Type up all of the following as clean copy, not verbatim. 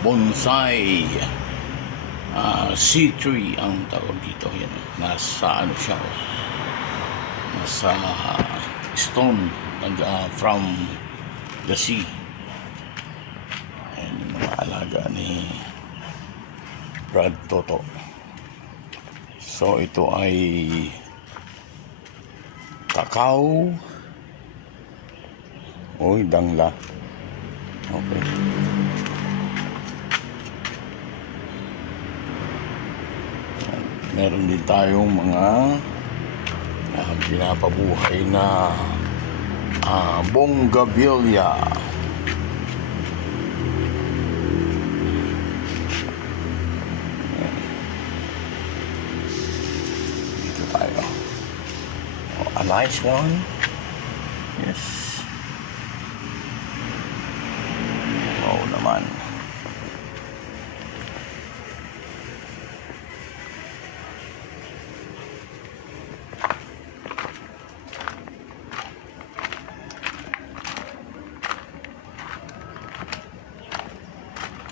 bonsai C3 ang tawag dito. Yan, nasa ano siya, nasa stone from the sea. Ayan yung mga alaga ni Brad Toto. So ito ay kakao. Uy, dangla. Okay. Meron din tayong mga pinapabuhay na bonggabilya. Dito tayo. A nice one. Yes. Oo naman.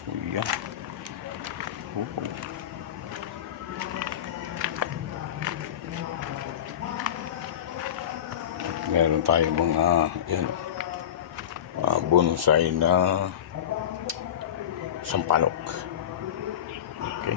Kuya. Meron tayong mga bonsai na sampalok. Okay.